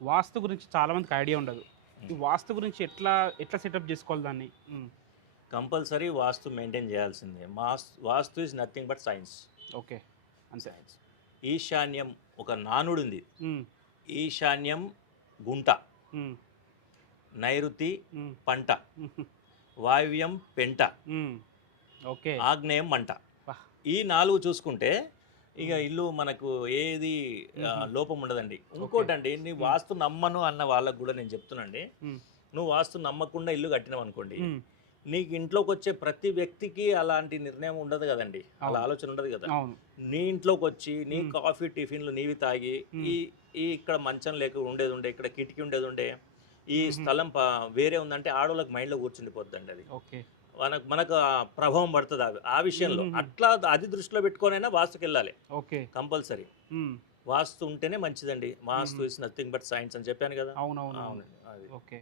వాస్తు గురించి చాలా మందికి ఐడియా ఉండదు. ఈ వాస్తు గురించి ఎట్లా ఎట్లా సెటప్ చేసుకోవాలి దాన్ని? కంపల్సరీ వాస్తు మెయింటైన్ చేయాల్సిందే. Vastu is nothing but science. Okay. అంతే. సైన్స్. ఈశాన్యం ఒక నానుడుంది. హ్మ్. ఈశాన్యం గుంట, హ్మ్. నైరుతి హ్మ్. పంట, హుహు. వాయువ్యం పెంట, హ్మ్. ఓకే. ఆగ్నేయం మంట. వాహ్! ఈ 4 చూసుకుంటే ఇక ఇల్లు మనకు ఏది హుహు. లోపం ఉండదండి. ఓకే. ఇంకోటండి, నీ వాస్తు నమ్మను అన్న వాళ్ళకు కూడా నేను చెప్తున్నానండి. హ్మ్. నువ్వు వాస్తు నమ్మకుండా ఇల్లు కట్టినావనుకోండి, హ్మ్. నీకు ఇంట్లోకొచ్చే ప్రతి వ్యక్తికి అలాంటి నిర్ణయం ఉండదు కదండీ. అలా అవును. ఆలోచన ఉండదు కదా. అవును. నీ ఇంట్లోకొచ్చి నీ హ్మ్. కాఫీ, టిఫిన్‌లు నీవి తాగి, హ్మ్. ఈ ఈ ఇక్కడ మంచం లేక ఉండేదుండే, ఇక్కడ కిటికీ ఉండేదుండే, ఈ హుహు. స్థలం వేరే ఉందంటే ఆడోళ్ళకి మైండ్‌లో కూర్చుండిపోద్దండి అది. ఓకే. మనకు ఆ ప్రభావం పడతది ఆ విషయంలో. హుహుహు. అట్లా అది దృష్టిలో పెట్టుకొనైనా వాస్తుకెళ్ళాలి ఓకే. కంపల్సరీ. హ్మ్. వాస్తు ఉంటేనే మంచిదండి. హుహు. వాస్తు ఈస్ నథింగ్ బట్ సైన్స్ అని చెప్పాను కదా. అవునవునవును. అవునండి. అది. ఓకే.